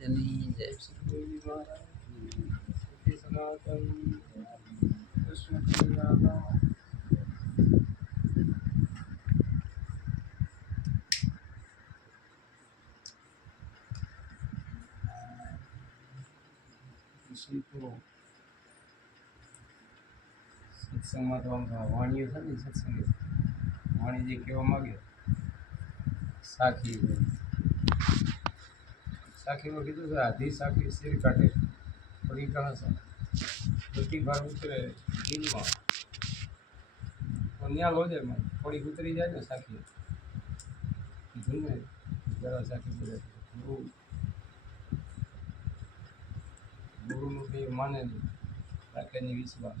મહારાજની જય સત્સંગમાં તો આમ વાણીઓ છે ને સત્સંગ વાણી જે કહેવા માગ્યો સાખી. સાખીમાં કીધું છે, આધી સાખી શેર કાઢે. કહે છે, બધી ભાર ઉતરે દિલમાં ન્યા લોજેમાં થોડીક ઉતરી જાય ને સાખી કીધું ને જરા સાખી બોલે ગુરુ. ગુરુનું કંઈ માને નહીં રાખે નહીં વિશ્વાસ.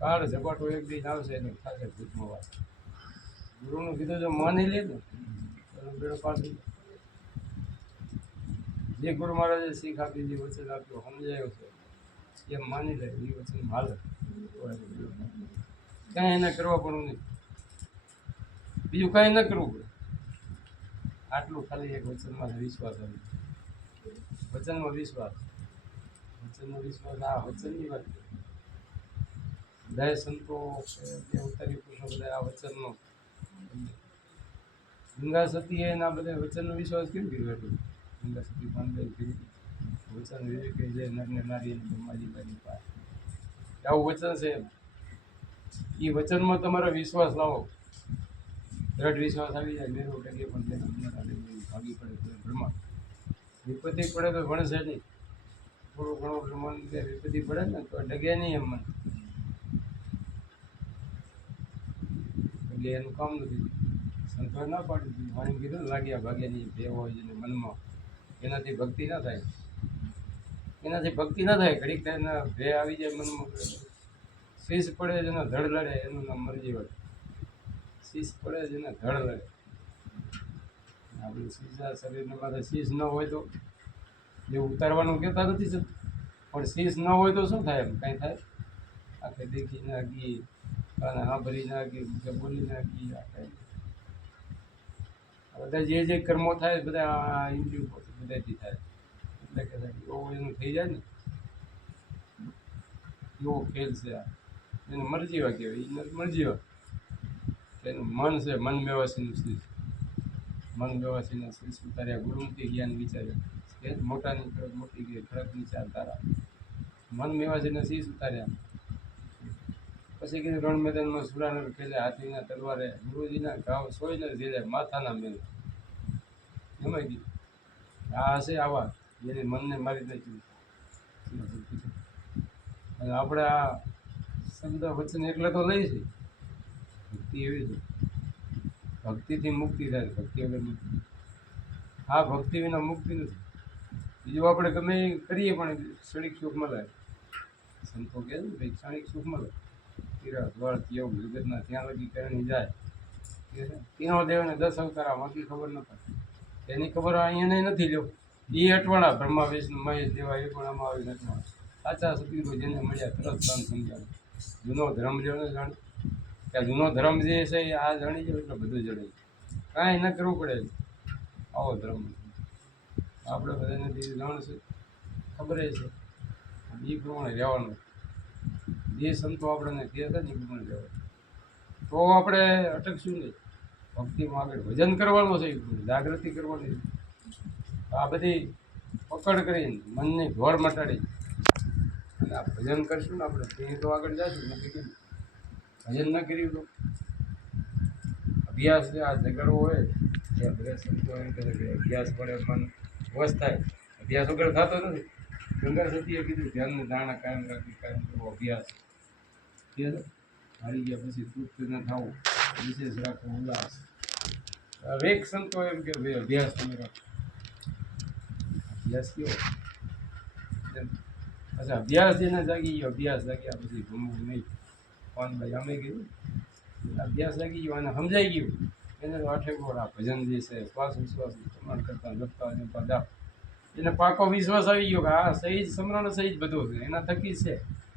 કાળ ઝપાટો એક દિવસ આવશે એને થશે ભૂતમાં વાત. ગુરુનું કીધું જો માની લે ને બેડો પાડી જે ગુરુ મહારાજે શીખ આપી, જે વચન આપ્યું, સમજાયો છે, એ માની લે, એ વચન હાલે કાંઈ એને કરવા પણ નહીં. બીજું કાંઈ ન કરવું પડે. આટલું ખાલી એક વચનમાં વિશ્વાસ આવે. વચનનો વિશ્વાસ. વચનનો વિશ્વાસ, આ વચનની વાત. બધા સંતો જે ઉત્તરી પુરુષો બધા આ વચનનો. ગંગા સતી એના બધા વચનનો વિશ્વાસ કેમ કર્યો એટલું? ગંગા સતી પાંડે કર્યું વચન કે જે નરને નારી અને બ્રહ્માજી પાસે આવું વચન છે એ વચનમાં તમારો વિશ્વાસ લાવો દ્રઢ વિશ્વાસ આવી જાય મેરો કરીએ પણ તેને ભાગી પડે તો બ્રહ્મા વિપત્તિ પડે તો ભણશે નહીં. થોડું ઘણું મન કે વિપત્તિ પડે ને તો ડગે નહીં એમ મન. એટલે એનું કામ નથી. સંતોષ ના પાડી વાણી કીધું લાગ્યા લાગ્યા નહીં ભે હોય છે મનમાં. એનાથી ભક્તિ ના થાય. એનાથી ભક્તિ ના થાય. ઘડીક એના ભે આવી જાય, મનમાં શીશ પડે જેના ધડ લડે, એનું નામ મરજી હોય. શીશ પડે જેને ધડ લડે. આપણે શીશા શરીરના માથે શીશ ન હોય તો જે ઉતારવાનું કહેતા નથી સર. પણ શીશ ન હોય તો શું થાય એમ? કાંઈ થાય? આખે દેખી નાખી, કાને સાંભળી નાખી, કે બોલી નાખી, આ બધા જે જે કર્મો થાય બધા ઇન્દ્રિયો બધાથી થાય એટલે કે એવો એનું થઈ જાય ને, એવો ખેલ છે આ. એને મરજીવા કહેવાય એ મરજીવા એનું મન છે, મન વ્યવસ્થિનું શીશ મન વ્યવસ્થિત શ્રી સુતાર્યા ગુરુમુખી જ્ઞાન વિચાર્યા કે મોટાની ખડક મોટી ગઈ, ખડકની ચાર તારા. મન મેવાસીને શીશ ઉતાર્યા પછી કીધું રણ મેદાનમાં સુરાને ખેલે હાથીના તલવારે ગુરુજીના ઘાવ સોઈને જેલે માથાના મેલે. એમાં દીધું આ હશે આવા, જેને મનને મારી દેતું અને આપણે આ શબ્દ વચન એકલા તો લઈ છે. ભક્તિ એવી છે. ભક્તિથી મુક્તિ થાય, ભક્તિ વગર આ ભક્તિ વિના મુક્તિ નથી. બીજું આપણે ગમે કરીએ પણ ક્ષણિક સુખ મળે. સંતો કહે છે ભાઈ, ક્ષણિક સુખ મળે. વર્ત યોગ વિગતના ત્યાં લગી કરણી જાય. તીનો દેવને દસ અવતારા, બાકી ખબર ન પડે એની ખબર અહીંયા નથી લ્યો. એ અટવાણા બ્રહ્મા, વિષ્ણુ, મહેશ દેવા એ પણ આમાં આવી અટવાણા સાચા સતીરો જેને મળ્યા, તરત કામ સમજાવે જૂનો ધર્મ જેવો જાણે. ત્યાં જૂનો ધર્મ જે છે એ આ જાણી જાય એટલે બધું જડે કાંઈ ન કરવું પડે. આવો ધર્મ. આપણે બધાને જાણ છે ખબર છે. એ પ્રમાણે રહેવાનું. જે સંતો આપણને કહે છે ને લેવા તો આપણે અટકશું નહીં. ભક્તિમાં આગળ ભજન કરવાનું છે જાગૃતિ કરવાની આ બધી પકડ કરીને મનની ધોળ મટાડી અને આ ભજન કરશું ને આપણે, તે તો આગળ જશું નથી કર્યું ભજન ન કર્યું તો અભ્યાસ જે આ ઝઘડો હોય કે બધા સંતો એમ કહે કે અભ્યાસ પડે, મન વશ થાય. અભ્યાસ વગર થતો નથી. ગંગા સતીએ કીધું, ધ્યાનની દાણા કાયમ રાખી, કાયમ કરવો અભ્યાસ. કે હારી ગયા પછી તૃપ્ત ન થવું. વિશેષ રાખવો ઉલ્લાસ. હરેક સંતો એમ કે ભાઈ અભ્યાસ તમે રાખો. અભ્યાસ કયો. અચ્છા અભ્યાસ જેને જાગી ગયો અભ્યાસ જાગ્યા પછી ભૂમવું નહીં. પાનભાઈ ભાઈ અમે કીધું અભ્યાસ લાગી ગયો અને સમજાઈ ગયું. એને આઠે ગોળ આ ભજન જે છે શ્વાસ વિશ્વાસ પ્રમાણ કરતા લખતા અને પદા એને પાકો વિશ્વાસ આવી ગયો કે આ સહી જ સમરણ સહી જ બધું છે એના થકી છે.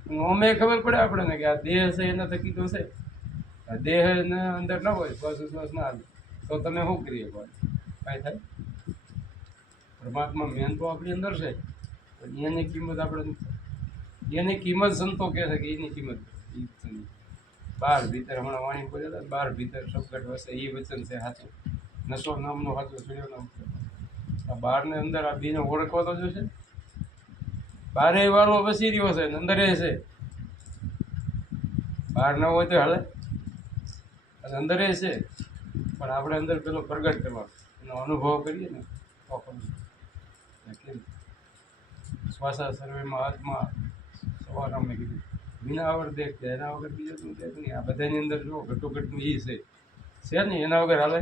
અમે ખબર પડે આપણે ને કે આ દેહ છે, એના થકી તો છે. દેહ ને અંદર ન હોય શ્વાસ વિશ્વાસ ના આવે. તો તમે શું કરીએ શકો કાંઈ થાય? પરમાત્મા મેન તો આપણી અંદર છે. પણ એની કિંમત આપણે એની કિંમત સંતો કહે છે કે એની કિંમત. બાર ભીતર, હમણાં વાણી બોલ્યા હતા બાર ભીતર સંકટ વસે એ વચન છે સાચું. નશો નામનો સાચું સૂર્ય નામ આ બારને અંદર આ બીને ઓળખવા તો જોશે બારે વાળો બસી રહ્યો છે ને અંદર છે. બહાર ન હોય તો હાલે. અંદર છે. પણ આપણે અંદર પેલો પ્રગટ કરવાનો. એનો અનુભવ કરીએ ને, તો ખરું. શ્વાસા સર્વેમાં આત્મા સવાર મેં કીધું. વિના વગર દેખ કે એના વગર બીજું શું દેખ નહીં. આ બધાની અંદર જો ઘટોઘટનું એ છે. છે નહીં એના વગર હાલે?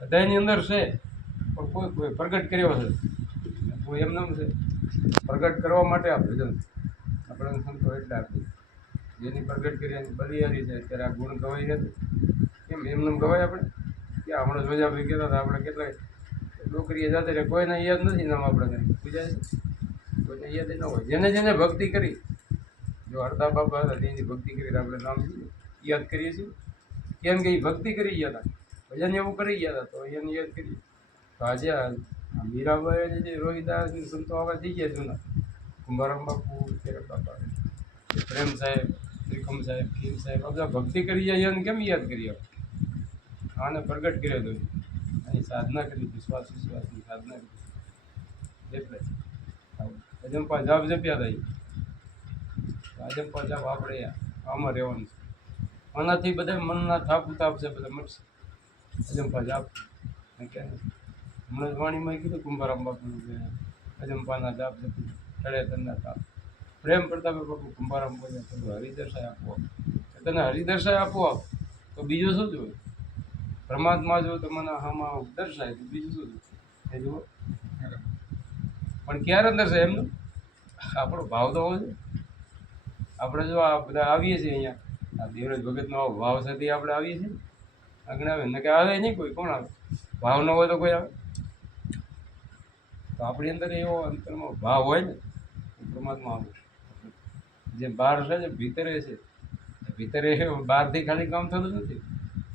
બધાની અંદર છે. પણ કોઈ કોઈ પ્રગટ કર્યો છે કોઈ એમ નામ છે પ્રગટ કરવા માટે આ ભજન આપણે સંતો એટલે આપ્યું જેની પ્રગટ કરી એની બલિયારી છે, ત્યારે આ ગુણ ગવાઈ નથી કેમ? એમને ગવાય આપણે? કે હમણાં જોજા ભાઈ કહેતા હતા આપણે કેટલાય નોકરીએ જતા રહે કોઈને યાદ નથી નામ આપણે બીજા કોઈને યાદ ન હોય. જેને જેને ભક્તિ કરી. જો હરદા બાપા હતા, તેની ભક્તિ કરી આપણે નામ યાદ કરીએ છીએ. કેમ કે એ ભક્તિ કરી ગયા હતા. ભજન એવું કરી ગયા હતા, તો એને યાદ કરીએ. તો આજે મીરાબાઈ જે રોહિદાસ સંતો આવા થઈ ગયા જૂના. કુંભારામ બાપુ ત્યારે બાપા. પ્રેમ સાહેબ ત્રિકમ સાહેબ ખીમ સાહેબ બધા ભક્તિ કરી જાય એને કેમ યાદ કરીએ આને પ્રગટ કર્યો હતો એની સાધના કરી, વિશ્વાસ, વિશ્વાસની સાધના કરી. એટલે અજંપા જાપ જપ્યા હતા. અજંપા જાપ આપણે આમાં રહેવાનું છે. આનાથી બધા મનના થાપ ઉતાપ છે, બધા અજંપા જાપ. અને કે હમણાં વાણીમાં કીધું, કુંભારામ બાપુ અજંપાના જાપ જપી તનના તાપ પ્રેમ પ્રતાપે બાપુ કુંભારામ બોલ્યા તો હરિદર્શાય આપો. તને હરિદર્શાય આપો આપ. તો બીજું શું જોયું પરમાત્મા જો તમને આમાં દર્શાય તો બીજું શું જોયું એ જુઓ. પણ ક્યારે દર્શાય એમનું? આપણો ભાવ તો હોવો જોઈએ. આપણે જો આ બધા આવીએ છીએ અહીંયા, આ દેવરાજ ભગતનો આવો ભાવ સાથે આપણે આવીએ છીએ. આગળ આવે. ને કે આવે નહીં કોઈ, કોણ આવે? ભાવ ન હોય તો કોઈ આવે. તો આપણી અંદર એવો અંતરમાં ભાવ હોય ને પરમાત્મા આવે જે બહાર છે જે ભીતરે છે. ભીતરે બહારથી ખાલી કામ થતું નથી.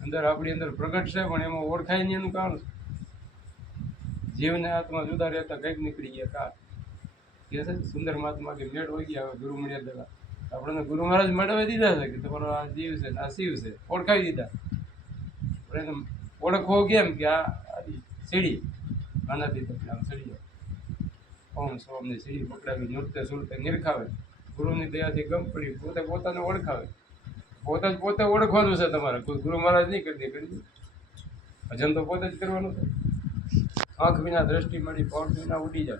અંદર આપણી અંદર પ્રગટ છે, પણ એમાં ઓળખાય નહીં એનું કારણ છે જીવને આત્મા જુદા રહેતા કંઈક નીકળી ગયા કા? કે છે સુંદર મહાત્મા કે મેળ હોય ગયા ગુરુ મળ્યા હતા. આપણને ગુરુ મહારાજ મેળવી દીધા છે કે તમારો આ જીવ છે આ શિવ છે, ઓળખાવી દીધા. પણ એને ઓળખવો કેમ કે આ સીડી. આનાથી તમને આમ સીડી. ઓમ સોમની સીડી પકડાવી, નૃત્ય, સુરતે નિરખાવે. ગુરુની દયાથી ગમ પડી, પોતે પોતાને ઓળખાવે. પોતે જ પોતે ઓળખવાનું છે તમારે. કોઈ ગુરુ મહારાજ નહીં કરી દે, કરી ભજન તો પોતે જ કરવાનું છે. આંખ વિના દ્રષ્ટિ મળી, પગ વિના ઉડી જાય.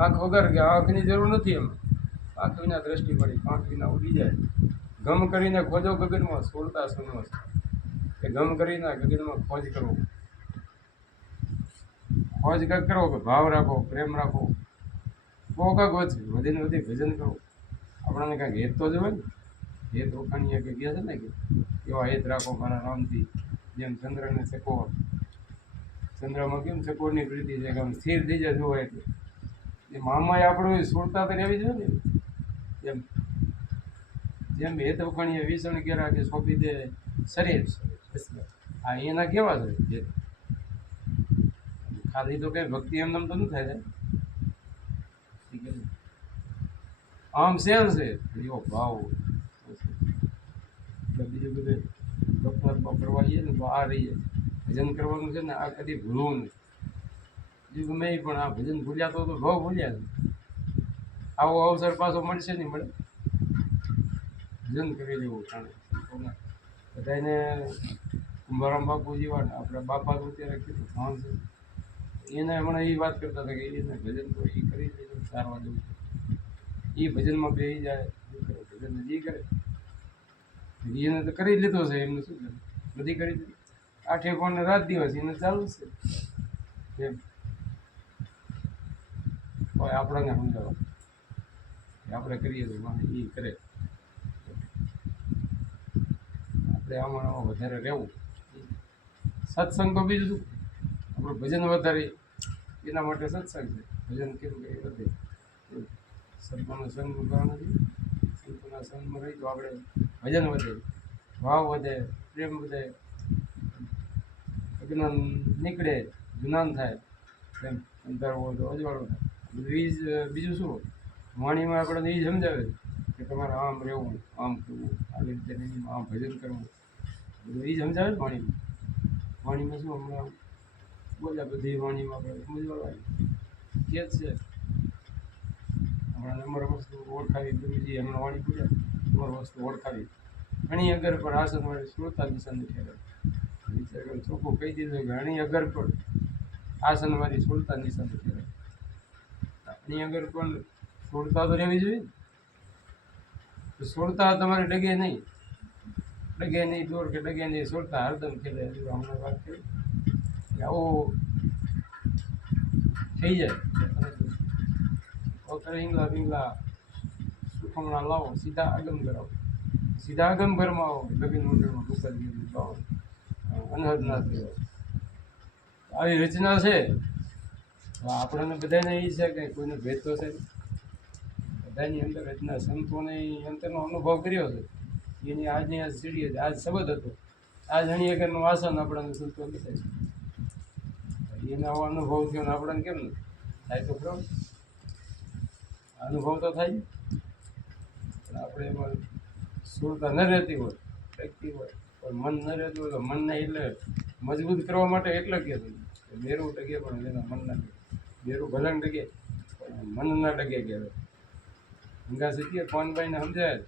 આંખ વગર કે આંખની જરૂર નથી એમ. આંખ વિના દ્રષ્ટિ મળી, પાંખ વિના ઉડી જાય. ગમ કરીને ખોજો ગગનમાં, સોળતા સુનો એ ગમ કરીને ગગનમાં ખોજ કરવો. ખોજ કંઈક કરો કે ભાવ રાખો, પ્રેમ રાખો. બહુ કાંઈક વધશે વધીને વધી ભજન કરો. આપણને કાંઈક હેત તો જ હોય ને. હેત રોકાણીએ કે ગયા છે ને કે, એવા હેત રાખો મારા નામથી જેમ ચંદ્રને ચકોર ચંદ્રમાં કેમ ચકોરની પ્રીતિ છે કે આમ સ્થિર થઈ જાય જોવા એટલે. એ મામાએ આપણું સુરતા તો રહેવી જોઈએ ને. જેમ જેમ હેત ઓખાણીએ વિષણ કેરા કે સોંપી દે, શરીર આ એના કેવા છે? ખાલી તો કઈ ભક્તિ એમ નામ તો ન થાય આમ શેર છે. એવો ભાવ. બીજું બધું ડૉક્ટરમાં ફરવા જઈએ ને તો આ રહીએ ભજન કરવાનું છે ને આ કદી ભૂલવું નહીં. બીજું ગમે પણ આ ભજન ભૂલ્યા તો ભાવ ભૂલ્યા આવો અવસર પાછો મળશે નહીં મળે. ભજન કરી લેવું કારણ બધાને કુંભારામ બાપુ જેવા આપણા બાપા અત્યારે કેટલું ભાન છે. એને હમણાં એ વાત કરતા હતા કે એને ભજન તો એ કરી લીધું સારવા જવું એ ભજનમાં બે જાય એ ભજન જે કરે. એને તો કરી લીધો છે, એમને શું કરે? બધી કરી દીધી. આઠે કોણ રાત દિવસ એને ચાલુ છે. એમ કોઈ આપણને સમજાવો. આપણે કરીએ તો એ કરે. આપણે આમાં વધારે રહેવું. સત્સંગ તો બીજું આપણું ભજન વધારે એના માટે સત્સંગ છે. ભજન કેમ કે એ વધે સંતોનો સંગ કરવાનો નથી સંતોના સંગમાં રહી તો આપણે ભજન વધે, ભાવ વધે, પ્રેમ વધે. અજ્ઞાન નીકળે જ્ઞાન થાય. એમ અંતર તો અજવાળું થાય. એ બીજું શું? વાણીમાં આપણને એ સમજાવે કે તમારે આમ રહેવું, આમ કરવું આવી રીતે આમ ભજન કરવું. બધું એ સમજાવે ને વાણીમાં. વાણીમાં શું હમણાં બોલ્યા બધી વાણીમાં આપણે સમજવા કે છે, હમણાં નંબર વસ્તુ ઓળખાવી ગુરુજી હમણાં વાણી બોલ્યા. નંબર વસ્તુ ઓળખાવી. ઘણી અગર પર આસન વાળી શ્રોતા દિશાને ઠેરવે વિચાર કરો કહી દીધું કે ઘણી અગર પર આસન મારી સુરતા દિશાને ઠેરવે ઘણી અગર પણ સુરતા તો રહેવી જોઈએ. તો સુરતા તમારે ડગે નહીં. ડગે નહીં, દોર કે ડગે નહીં સોળતા હરદમ ખેલે હમણાં વાત કરી. કે આવું થઈ જાય. અત્યારે હિંગલા બિંગલા સુખમણા લાવો, સીધા આગમ કરાવો સીધા આગમ ઘરમાં આવો લગ્ન મંડળમાં દુકાન ગીરી લાવો અનહદ ના આવી રચના છે. આપણને બધાને એ છે કે કોઈને ભેદ તો છે બધાની અંદર રચના, સંતોને અંતરનો અનુભવ કર્યો છે. એની આજની આજ સીડી, આજ શબ્દ હતો. આજ હણી કે આસન આપણને સંતો બતાવે છે આવો અનુભવ થયો ને આપણને કેમ થાય તો ખરો. અનુભવ તો થાય. પણ આપણે એમાં સુરતા ન રહેતી હોય વ્યક્તિ હોય. પણ મન ન રહેતું હોય તો મનને એટલે મજબૂત કરવા માટે એટલે કે મેરું ડગે પણ એના મનના ટકે. બેરું ભલન ડગે પણ મનના ડગે કહેવાય ગંગા સતીએ પવનભાઈને સમજાય.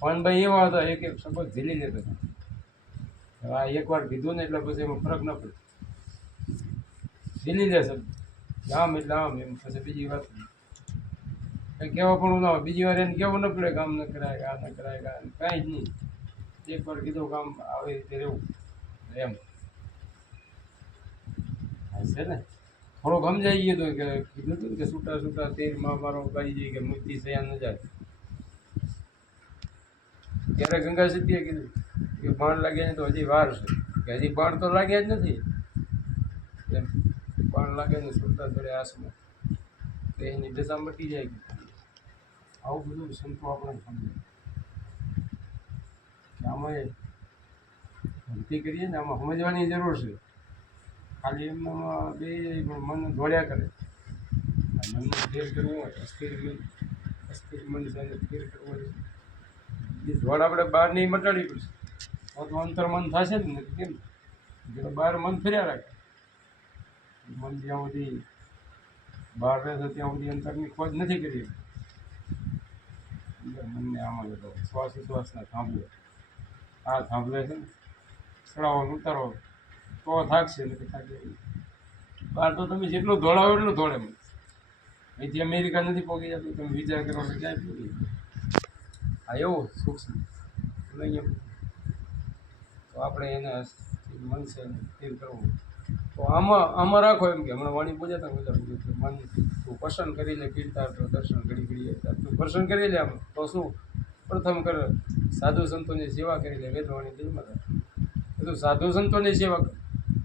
પવનભાઈ એવા હતા એક એક શબ્દ ઝીલી લેતા હતા. આ એકવાર કીધું ને એટલે પછી એમાં ફરક ન પડે. ઝીલી લે શબ્દ આમ એટલે આમ એમ. પછી બીજી વાત. કંઈ કહેવા પણ ના બીજી વાર એને કહેવું ન પડે કામ ન કરાય, આ ન કરાય, આ કાંઈ જ નહીં. એકવાર કીધું કામ આવી રીતે રહેવું. એમ. છે ને. થોડોક સમજાઈ ગયું હતું કે કીધું હતું કે છૂટા છૂટા તેરમાં મારો ગાઈ જાય કે મૂર્તિ સયા ન જાય. ત્યારે ગંગા સિદ્ધિએ કીધું કે બાણ લાગે ને તો હજી વાર છે. કે હજી બાણ તો લાગ્યા જ નથી. એમ. બાણ લાગે ને સુરતા થોડે આસમાં. તો એની દશા મટી જાય. આવું બધું સંતો આપણને સમજે. કે આમાં ભક્તિ કરીએ ને આમાં સમજવાની જરૂર છે. ખાલી એમનામાં બે પણ મન દોડ્યા કરે. મનને સ્થિર કરવું હોય અસ્થિર મન અસ્થિર મન સાથે સ્થિર કરવું હોય એ દોડ આપણે બહાર નહીં મટાડવી પડશે. તો તો અંતર મન થશે ને, કેમ? બહાર મન ફર્યા રાખે. મન જ્યાં સુધી બહાર રહે છે ત્યાં સુધી અંતરની ખોજ નથી કરી. મનને આમાં જતો શ્વાસ શ્વાસના થાંભલે. આ થાંભલે છે ને ચડાવો ઉતારો તો થાકશે ને થાકે. બહાર તો તમે જેટલું દોડાવો એટલું દોડે મને. અહીંથી અમેરિકા નથી પહોંચી જતું, તમે વિચાર કરો તો ક્યાંય પહોંચી હા એવું સૂક્ષ્મ. અહીંયા તો આપણે એને મન છે એને કરવું. તો આમાં આમાં રાખો એમ કે હમણાં વાણી પૂજા હતા બધા કે મન તું પસંદ કરી લે કીર્તા તો દર્શન કરી કરી તું દર્શન કરી લે આમ. તો શું? પ્રથમ કર, સાધુ સંતોની સેવા કરી લે વેદવાણી દિલમાં રાખ. બધું સાધુ સંતોની સેવા કર.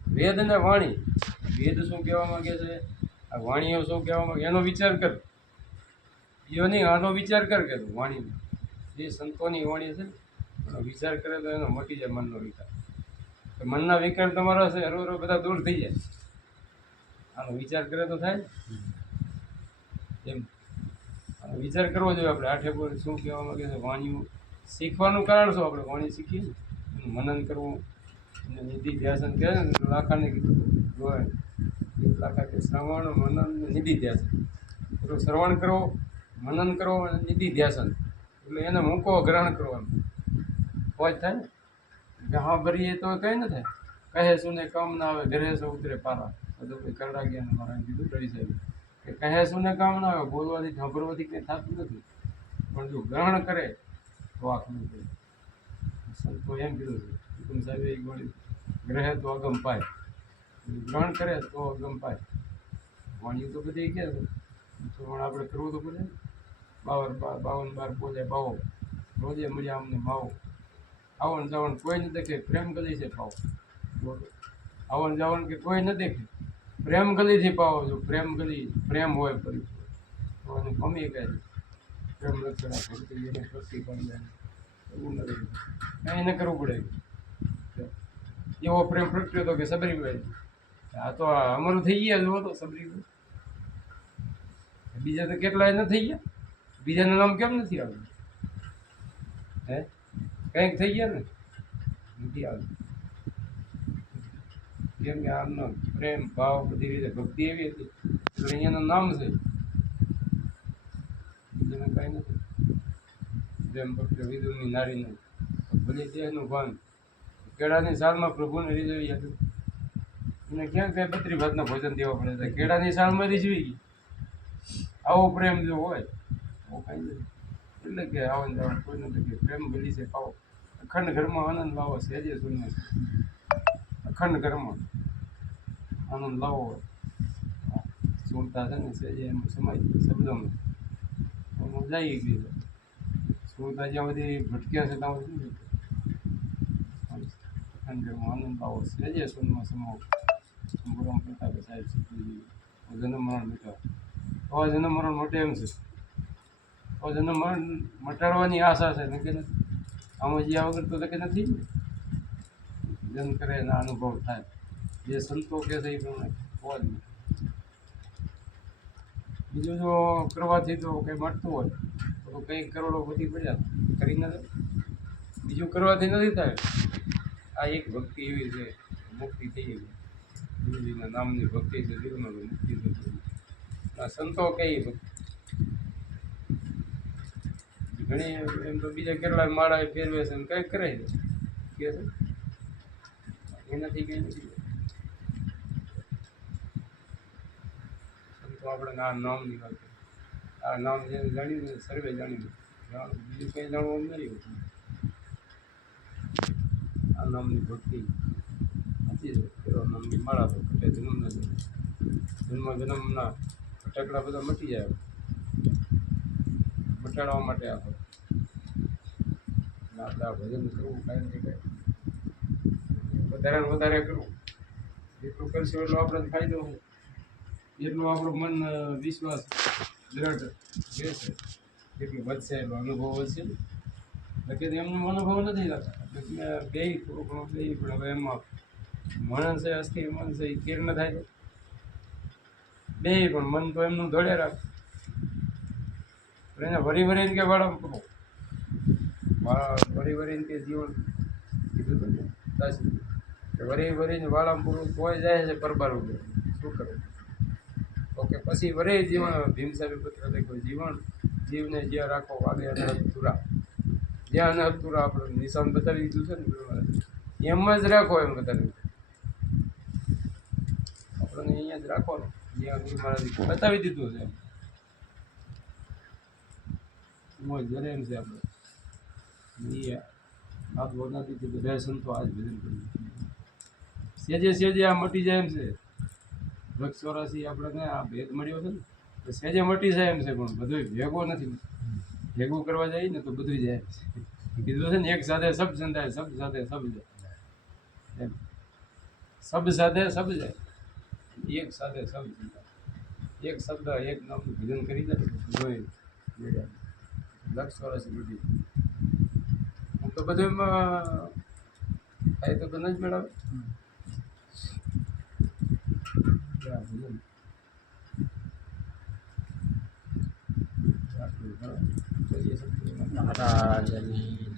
વેદ અને વાણી. વેદ શું કહેવા માગે છે? આ વાણીઓ શું કહેવા માગે? એનો વિચાર કર. નહીં આનો વિચાર કર કે તું વાણીનો. જે સંતોની વાણી છે વિચાર કરે તો એનો મટી જાય મનનો વિકાર તો મનના વિકાર તમારા છે હરો બધા દૂર થઈ જાય. આનો વિચાર કરે તો થાય. એમ. વિચાર કરવો જોઈએ આપણે. આઠે પૂર શું કહેવા માગે છે? વાણીઓ. શીખવાનું કારણ શું આપણે? વાણી શીખીએ. એનું મનન કરવું. અને નિધિ ધ્યાસન કહે ને લાખાને કીધું લાખા કે શ્રવણ, મનન નિધિ ધ્યાસન. એટલું શ્રવણ કરો, મનન કરો અને નિધિ ધ્યાસન. એટલે એને મૂકો, ગ્રહણ કરવાનું હોય થાય ને? જहाँ ભરીએ તો કંઈ ન થાય. કહે શું ને, કામ ના આવે, ઘરે શું ઉતરે પારા બધું કંઈ કરડા ગયા ને મારા કીધું રડી સાહેબ કે કહે શું ને, કામ ના આવે, બોલવાથી, સાંભળવાથી કંઈ થતું નથી. પણ જો ગ્રહણ કરે, તો આખું કરે સંતો એમ કીધું છે. હુકુમ સાહેબે એક વળી ગ્રહે તો અગમ પાય. ગ્રહણ કરે તો અગમ પાય. વાણીઓ તો બધી કે છે. તો પણ આપણે કરવું તો પડે. બાવન બાર બાવન બાર બોલે બાવો. રોજે મળ્યા અમને માવો. આવન જાવન કોઈ ન દેખે, પ્રેમ ગલી છે પાવો બોલો આવન જાવન કે કોઈ ન દેખે. પ્રેમ ગલીથી પાવો જો પ્રેમ ગલી, પ્રેમ હોય પરિચય તો મમ્મી કહે પ્રેમ લક્ષણા ભક્તિ એને ભક્તિ પણ જાય એવું નથી કંઈ ન કરવું પડે. એવો પ્રેમ પ્રગટ્યો હતો કે સબરીભાઈ આ તો અમર થઈ ગયા જો તો સબરીભાઈ બીજા તો કેટલાય ન થઈ ગયા. બીજાનું નામ કેમ નથી આવ્યું? હે? કંઈક થઈ ગયા ને, નથી આવ્યું કેમ કે આમનો પ્રેમ, ભાવ બધી રીતે, ભક્તિ એવી હતી, એટલે અહીંયાનું નામ છે. બીજાને કાંઈ નથી. પ્રેમ ભક્તિ વિદુરની નારીનું ભલે દેહનું ભાન, કેળાની સાલમાં પ્રભુને રીઝવી હતું. એને ક્યાં ક્યાં પિતરી ભાતના ભોજન દેવા પડે છે? કેળાની સાલમાં રીઝવી ગઈ. આવો પ્રેમ જો હોય એટલે કે આવો ને કોઈ નથી કે પ્રેમ ભલી છે, પાવો. અખંડ ઘરમાં આનંદ લાવો સહેજે શૂન્ય અખંડ ઘરમાં આનંદ લાવો. સુરતા છે ને સહેજે એમ સમાય, શબ્દમાં. મજા આવી ગઈ સુરતા જ્યાં બધી ભટક્યા છે ત્યાં સુધી અખંડ ઘરમાં આનંદ લાવો. સહેજે શૂન્યમાં સમાવો. સંપૂર્ણ પ્રતાપ સાહેબ સુધી જન્મ મરણ મીઠા તો જન્મ મરણ મોટે એમ છે. તો જન્મ મરણ મટાડવાની આશા છે. નક્કી નથી આમાં જ્યાં વગર તો નક્કી નથી જન કરે એના અનુભવ થાય. જે સંતો કહે છે એ પ્રમાણે જ બીજું જો કરવાથી તો કંઈ મળતું હોય, તો કંઈક કરોડો વધી પડ્યા કરી ન બીજું કરવાથી નથી થાય. આ એક ભક્તિ એવી છે, મુક્તિ થઈ ગઈ. ગુરુજીના નામની ભક્તિ છે જીવનમાં મુક્તિ થતી. સંતો કઈ ભક્તિ. ઘણી એમ તો બીજા કેટલાય માળા ફેરવે છે કંઈક કરે છે. કે છે? એનાથી કંઈ નથી. તો આપણે આ નામની વાત આ નામ જે જાણ્યું સર્વે જાણ્યું બીજું કંઈ જાણવું નહીં હોતું આ નામની ભક્તિ સાચી છે. કેવા નામની માળા તો ઘટે જન્મ નથી જન્મ જન્મ જન્મના ફટાકડા બધા મટી જાય. મટાડવા માટે આપો એટલે આપણે આ ભજન કરવું કાંઈ નહીં કાંઈ વધારે વધારે કરવું એટલું કરશું એટલો આપણે ફાયદો એટલું આપણું મન વિશ્વાસ. દ્રઢ રહેશે એટલું વધશે એટલો અનુભવ વધશે બાકી એમનો અનુભવ નથી થતા એટલે બે થોડું ઘણું બે પણ હવે એમાં મન છે અસ્થિ મન છે એ કીર્ણ થાય તો બે પણ મન તો એમનું ધોળે રાખે એને વરી વરીને કે વાળા કરો વરી વરીને કે જીવન કીધું તો ને, સાચું. કે વરી વરીને વાળા પૂરું કોઈ જાય છે પરબાર ઉપર, શું કરવું ઓકે, પછી વરે જીવન ભીમ સાહેબે પત્ર લખ્યો જીવન જીવને જ્યાં રાખો વાગે અને તુરા જ્યાં અને તુરા આપણે નિશાન બતાવી દીધું છે ને એમ જ રાખો એમ બતાવ્યું આપણને અહીંયા જ રાખવાનું. જ્યાં ગુરુ બતાવી દીધું છે એમ. મોજ ઘરે એમ છે આપણે. એ હાથ સંતો આજ ભજન કર્યું સેજે સેજે આ મટી જાય એમ છે. વૃક્ષ ચોરાસી આપણે ને આ ભેદ મળ્યો છે ને, તો સેજે મટી જાય એમ છે, પણ બધું ભેગો નથી. ભેગું કરવા જાય ને તો બધું જાય કીધું છે ને, એક સાથે સબ સબ સાથે સબ એમ. સબ સાથે સબ એક સાથે સબ એક શબ્દ, એક નામનું ભજન કરી દે જોઈ લક્ષ ચોરાસી મટી તો બધું એમાં થાય તો બધા જ મેળવે. મહારાજની